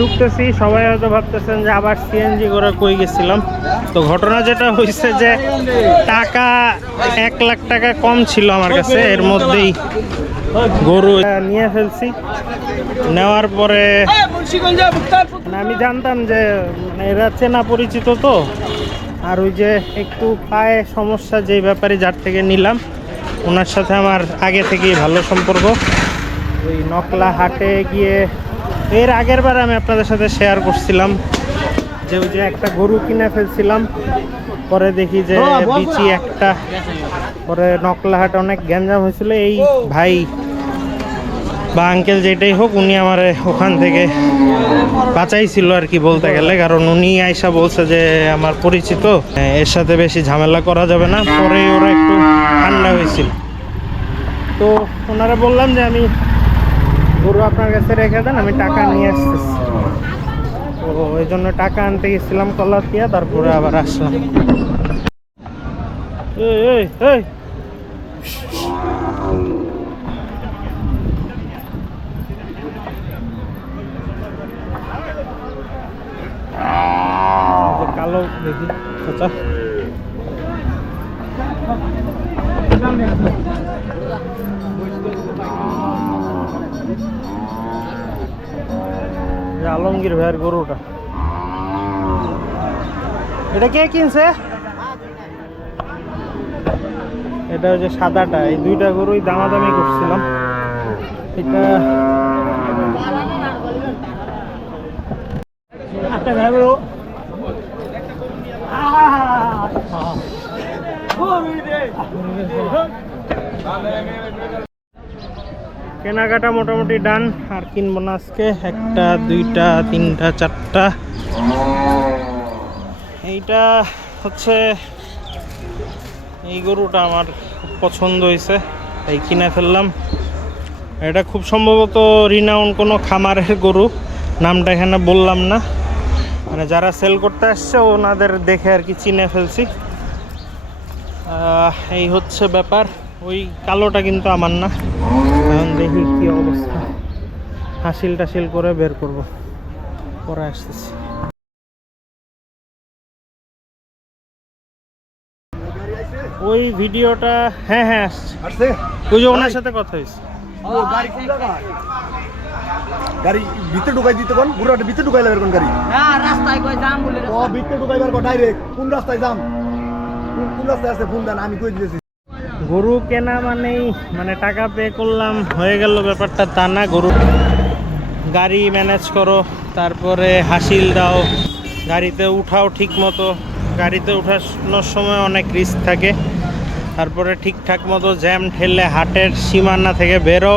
ঢুকতেছি, সবাই হয়তো ভাবতেছেন যে আবার সিএনজি করে কই গেছিলাম। তো ঘটনা যেটা হয়েছে যে টাকা 1 লাখ টাকা কম ছিল আমার কাছে, এর মধ্যেই গরু নিয়ে ফেলছি। নেওয়ার পরে আমি জানতাম যে এরা চেনা পরিচিত তো, আর ওই যে একটু পায়ে সমস্যা যেই ব্যাপারে যার থেকে নিলাম ওনার সাথে আমার আগে থেকেই ভালো সম্পর্ক। ওই নকলা হাটে গিয়ে এর আগের বার আমি আপনাদের সাথে শেয়ার করছিলাম যে ওই যে একটা গরু কিনে ফেলছিলাম, পরে দেখি যে বিচি একটা, পরে নকলা হাটে অনেক গ্যাঞ্জাম হয়েছিল। এই ভাই বা আঙ্কেল যেটাই হোক উনি আমার ওখান থেকে বাঁচাইছিল আর কি বলতে গেলে, কারণ উনি আইসা বলছে যে আমার পরিচিত, এর সাথে বেশি ঝামেলা করা যাবে না। পরে ওরা একটু ঠান্ডা হয়েছিল, তো ওনারা বললাম যে আমি গরু আপনার কাছে রেখে দেন, আমি টাকা নিয়ে আসতেছি। তো ওই জন্য টাকা আনতে গেছিলাম কলাতিয়া, তারপরে আবার আসলাম। কালো দেখি আচ্ছা, আলমগীর ভাইয়ের গরুটা। এটা কে কিনছে? এটা ওই যে সাদাটা, এই দুইটা গরুই দামাদামি করছিলাম। এটা কেনাকাটা মোটামুটি ডান, আর কিনবো না আজকে। 1টা 2টা 3টা 4টা। এইটা হচ্ছে এই গরুটা আমার খুব পছন্দ হয়েছে, তাই কিনে ফেললাম। এটা খুব সম্ভবত রিনাউন্ড কোনো খামারের গরু, নামটা এখানে বললাম না, মানে যারা সেল করতে আসছে ওনাদের দেখে আর কি চিনে ফেলছি। এই হচ্ছে ব্যাপার। ওই কালোটা কিন্তু আমার না। এখন দেখি কি অবস্থা, হাসিল টাসিল করে বের করব, পরে আসতেছি। ওই ভিডিওটা হ্যাঁ হ্যাঁ আসছে, ওই যে ওনার সাথে কথা হয়েছে। গাড়ি ভিতরে ঢুকাই দিতে কোন পুরোটা ভিতরে ঢুকাই লাগবে কোন গাড়ি না রাস্তায় কই জাম বলে ও ভিতরে ঢুকাইবার কো ডাইরেক্ট কোন রাস্তায় জাম, কোন রাস্তায় আছে ফোন দেন আমি কই দিতেছি। গরু কেনা মানেই মানে টাকা পে করলাম হয়ে গেল ব্যাপারটা তা না। গরু গাড়ি ম্যানেজ করো, তারপরে হাসিল দাও, গাড়িতে উঠাও ঠিক মতো। গাড়িতে উঠানোর সময় অনেক রিস্ক থাকে, তারপরে ঠিকঠাক মতো জ্যাম ঠেললে হাটের সীমানা থেকে বেরো,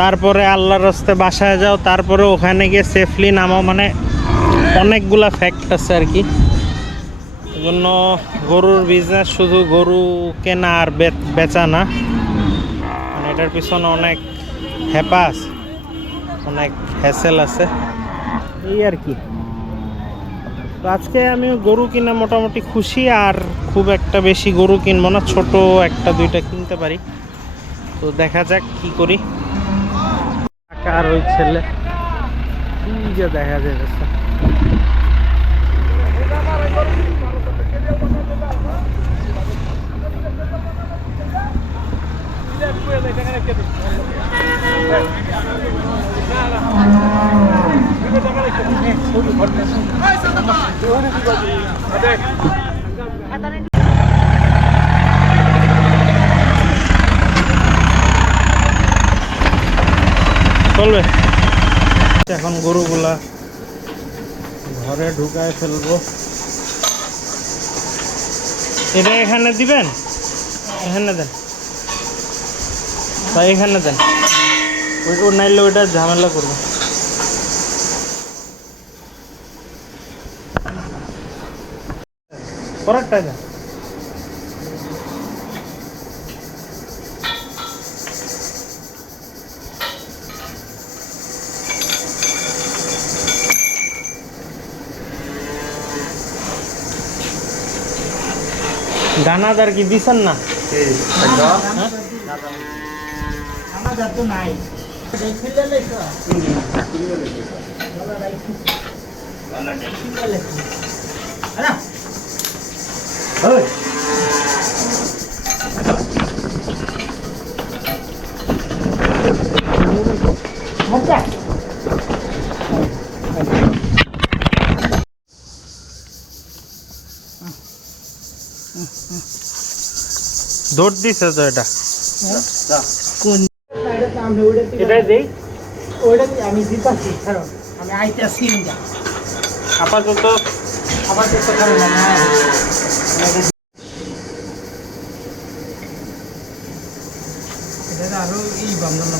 তারপরে আল্লাহর রাস্তায় বাসায় যাও, তারপরে ওখানে গিয়ে সেফলি নামাও, মানে অনেকগুলা ফ্যাক্ট আছে আর কি। এই জন্য গরুর বিজনেস শুধু গরু কেনা আর বেচা না, মানে এটার পিছনে অনেক হ্যাপা আছে, অনেক হ্যাসেল আছে, এই আর কি। তো আজকে আমি গরু কিনা মোটামুটি খুশি, আর খুব একটা বেশি গরু কিনবো না, ছোট 1টা 2টা কিনতে পারি। তো দেখা যাক কি করি। আর ওই ছেলে কি যে দেখা যাচ্ছে, চলবে। এখন গরুগুলা ঘরে ঢুকায় ফেলবো। এটা এখানে দিবেন, এখানে দেন বা এখানে দেন, ওই নাইলে ওইটা ঝামেলা করবো। পরেরটা দেন। দানাদার কি দিছেন না? দৌড় দিছে তো এটা কোন আমি এটাই দেই ওইটা আমি দিতাছি কারণ আমি আইতাছি না আপাতত আবার তো কারণ না এটা আরো ই বান্ধব না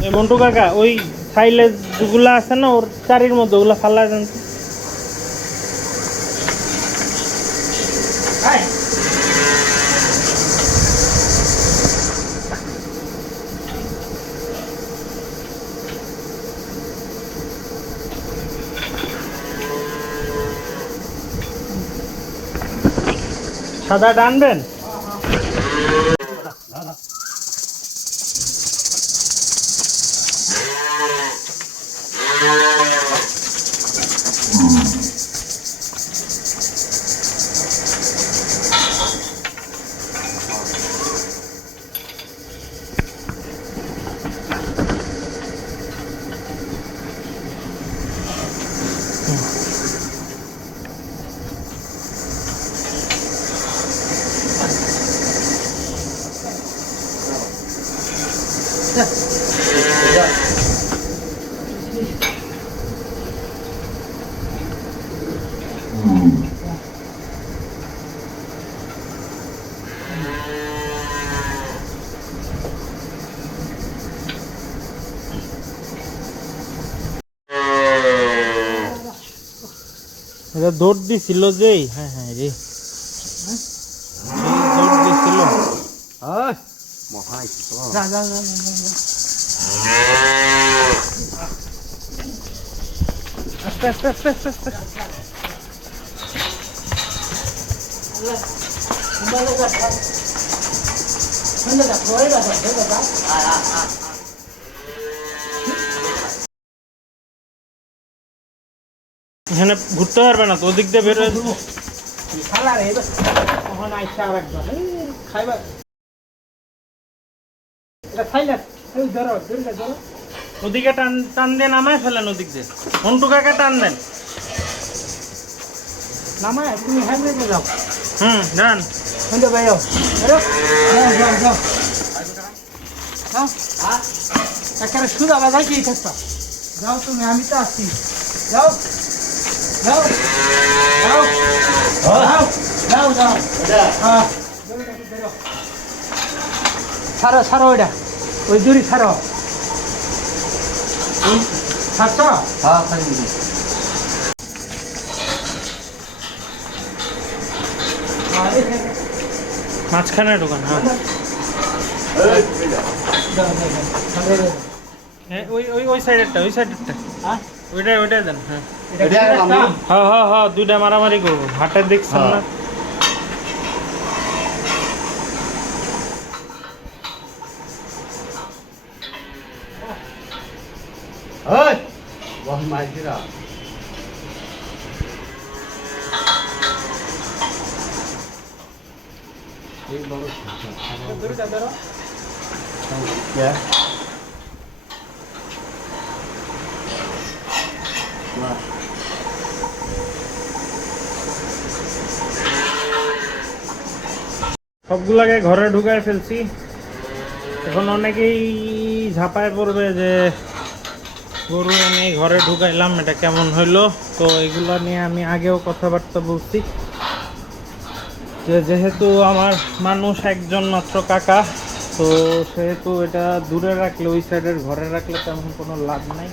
এই মন্টু কাকা ওই সাইলেজ যেগুলা আছে না ওর চারির মধ্যে ওগুলা ফালা যান তো। সাদা টানবেন এটা দৌড় দিছিল যে হ্যাঁ হ্যাঁ রে দৌড় দিছিল যা যা যা আস্তে আস্তে আস্তে আস্তে আস্তে এখানে ঘুরতে পারবে না তো ওদিক দিয়ে বেরোয় ওদিকে টান টান দিয়ে নামায় ফেলেন ওদিক দিয়ে মন্টু কাকা টান দেন নামায় তুমি হ্যান্ডে যাও যান হ্যান্ডে ভাই যাও যাও যাও যাও একেবারে সুদা বাজায় কি থাকতা যাও তুমি আমি তো আসছি যাও যাও যাও যাও যাও যাও হ্যাঁ ছাড়ো ছাড়ো ওইটা ওই দড়ি ছাড়ো ছাড়ছো হ্যাঁ খাই মাঝখানে ঢোকান হ্যাঁ ওই ওই ওই সাইডেরটা ওইটাই ওইটাই দেন হ্যাঁ হ্যাঁ হ্যাঁ হ্যাঁ দুইটা মারামারি করবো হাটের দেখছেন না সবগুলাকে ঘরে ঢুকায় ফেলছি এখন অনেকেই ঝাঁপায় পড়বে যে গরু এনে ঘরে ঢুকাইলাম এটা কেমন হইলো তো এগুলো নিয়ে আমি আগেও কথাবার্তা বলছি যে যেহেতু আমার মানুষ একজন মাত্র কাকা তো সেহেতু এটা দূরে রাখলে ওই সাইডের ঘরে রাখলে তেমন কোনো লাভ নাই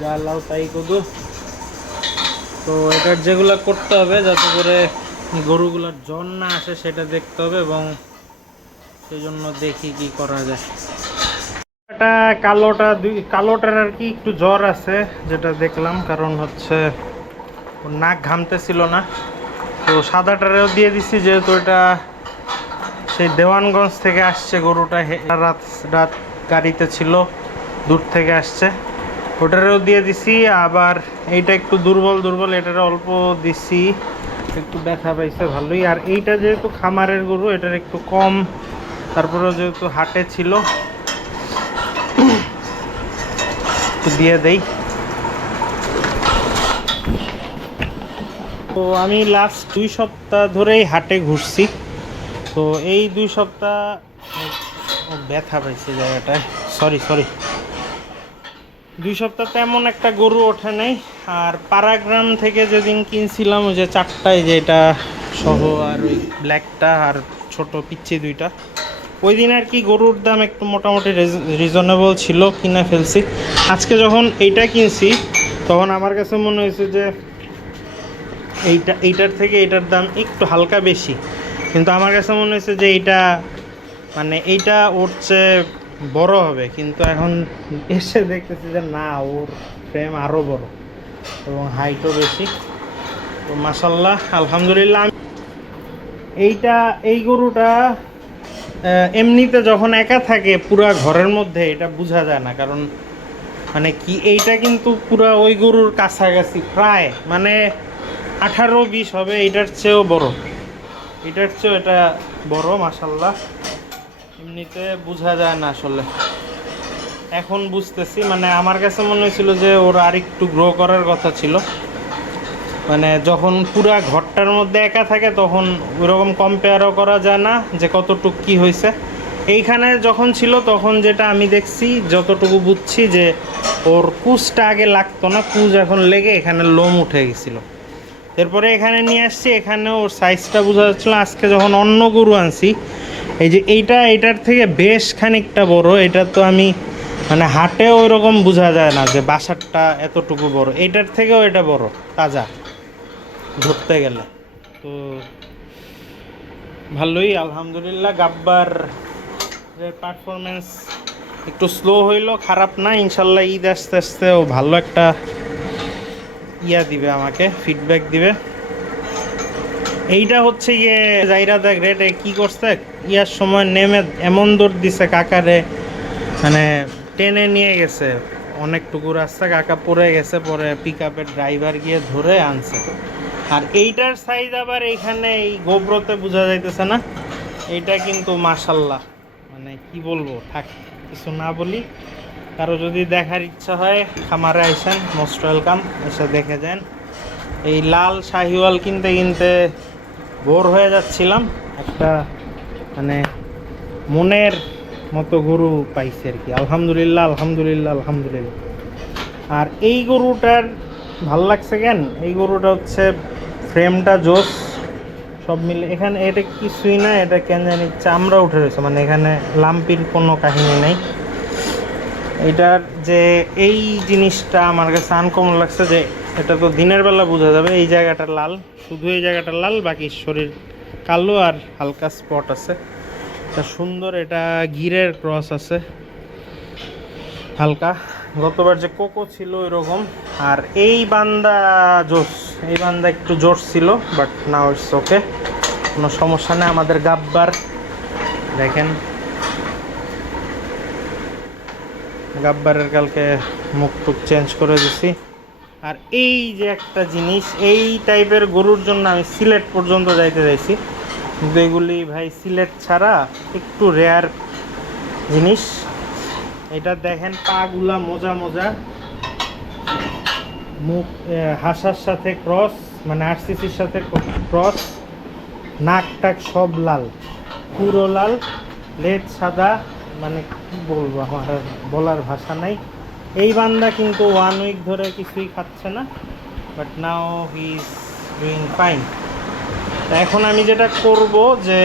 যা লাভ তাই করবো তো এটার যেগুলো করতে হবে যাতে করে গরুগুলোর জ্বর না আসে সেটা দেখতে হবে এবং সেই জন্য দেখি কি করা যায় এটা কালোটার আর কি একটু জ্বর আছে যেটা দেখলাম কারণ হচ্ছে নাক ঘামতেছিল না তো সাদাটারেও দিয়ে দিছি যেহেতু এটা সেই দেওয়ানগঞ্জ থেকে আসছে গরুটা, রাত রাত গাড়িতে ছিল, দূর থেকে আসছে, ওটারও দিয়ে দিছি। আবার এইটা একটু দুর্বল দুর্বল, এটার অল্প দিছি, একটু ব্যথা পাইছে ভালোই। আর এইটা যেহেতু খামারের গরু, এটার একটু কম, তারপরেও যেহেতু হাটে ছিল একটু দিয়ে দেই। তো আমি লাস্ট 2 সপ্তাহ ধরেই হাটে ঘুরছি। তো এই 2 সপ্তাহ ব্যথা পাইছে জায়গাটায়, সরি 2 সপ্তাহ তেমন একটা গরু ওঠে নাই। আর পাড়াগ্রাম থেকে যেদিন কিনছিলাম ওই যে 4টায়, যেটা সহ আর ওই ব্ল্যাকটা আর ছোট পিচ্ছি 2টা, ওই দিন আর কি গরুর দাম একটু মোটামুটি রিজনেবল ছিল, কিনে ফেলছি। আজকে যখন এইটা কিনছি তখন আমার কাছে মনে হয়েছে যে এইটার থেকে এইটার দাম একটু হালকা বেশি, কিন্তু আমার কাছে মনে হয়েছে যে এইটা ওর চেয়ে বড় হবে। কিন্তু এখন এসে দেখতেছি যে না, ওর ফ্রেম আরও বড় এবং হাইটও বেশি। তো মাশাল্লাহ, আলহামদুলিল্লাহ। এই গরুটা এমনিতে যখন একা থাকে পুরা ঘরের মধ্যে এটা বোঝা যায় না, কারণ এইটা কিন্তু পুরা ওই গরুর কাছাকাছি, প্রায় 18-20 হবে, এটার চেয়েও বড়, এটার চেয়েও এটা বড় মাশাল্লাহ। এমনিতে বোঝা যায় না আসলে, এখন বুঝতেছি। আমার কাছে মনে হয়েছিল যে ওর আর একটু গ্রো করার কথা ছিল। যখন পুরা ঘরটার মধ্যে একা থাকে তখন ওইরকম কম্পেয়ারও করা যায় না যে কতটুকু কী হয়েছে। এইখানে যখন ছিল তখন যেটা আমি দেখছি, যতটুকু বুঝছি, যে ওর কুচটা আগে লাগতো না, কুচ এখন লেগে এখানে লোম উঠে গেছিলো। এরপরে এখানে নিয়ে আসছি, এখানে ওর সাইজটা বোঝা যাচ্ছিলো। আজকে যখন অন্য গরু আনছি, এই যে এইটার থেকে বেশ খানিকটা বড়, এটা তো আমি হাটে ওই রকম বোঝা যায় না যে বাসারটা এতটুকু বড়, এইটার থেকেও এটা বড় তাজা ধরতে গেলে। তো ভালোই আলহামদুলিল্লাহ। গাব্বার পারফরমেন্স একটু স্লো হইলো, খারাপ না। ইনশাল্লাহ ঈদ আস্তে আস্তে ও ভালো একটা দিবে, আমাকে ফিডব্যাক দিবে। এইটা হচ্ছে গিয়ে জাইরা দেখ রেটে কি করছে, ইয়ার সময় নেমে এমন দৌড় দিছে কাকারে, টেনে নিয়ে গেছে অনেকটুকু রাস্তা, কাকা পড়ে গেছে, পরে পিক আপের ড্রাইভার গিয়ে ধরে আনছে। আর এইটার সাইজ আবার এইখানে এই গোবরতে বোঝা যাইতেছে না, এইটা কিন্তু মাশাল্লাহ, কি বলবো, থাক কিছু না বলি। কারো যদি দেখার ইচ্ছা হয় খামারে আইসেন, মোস্ট ওয়েলকাম, এসে দেখে যান। এই লাল শাহিওয়াল কিনতে কিনতে বোর হয়ে যাচ্ছিলাম, একটা মনের মতো গরু পাইছি আর কি। আলহামদুলিল্লাহ আলহামদুলিল্লাহ আলহামদুলিল্লাহ। আর এই গরুটার ভাল লাগছে কেন, এই গরুটা হচ্ছে ফ্রেমটা জোস, সব মিলে। এখানে এটা কিছুই না, এটা কেন জানি চামড়া উঠে রয়েছে, এখানে লাম্পির কোনো কাহিনী নেই। এটার যে এই জিনিসটা আমার কাছে আনকমন লাগছে, যে এটা তো দিনের বেলা বোঝা যাবে, এই জায়গাটা লাল, শুধু এই জায়গাটা লাল, বাকি শরীর কালো আর হালকা স্পট আছে। এটা সুন্দর, এটা গিরের ক্রস আছে হালকা, গতবার যে কোকো ছিল এরকম। আর এই বান্দা জোস, এই বান্দা একটু জোর ছিল, বাট নাও ইটস ওকে, কোনো সমস্যা নেই। আমাদের গাব্বার দেখেন, গাব্বারের কালকে মুখ টুক চেঞ্জ করে দিছি। আর এই যে একটা জিনিস, এই টাইপের গরুর জন্য আমি সিলেট পর্যন্ত যাইতে চাইছি, কিন্তু এগুলি ভাই সিলেট ছাড়া একটু রেয়ার জিনিস। এটা দেখেন, পাগুলা মোজা মোজা, মুখ হাসার সাথে ক্রস, আরসিসির সাথে ক্রস, নাক টাক সব লাল, পুরো লাল, লেজ সাদা, কি বলবো, আমার বলার ভাষা নাই। এই বান্দা কিন্তু 1 উইক ধরে কিছুই খাচ্ছে না, but now he is doing fine. এখন আমি যেটা করব, যে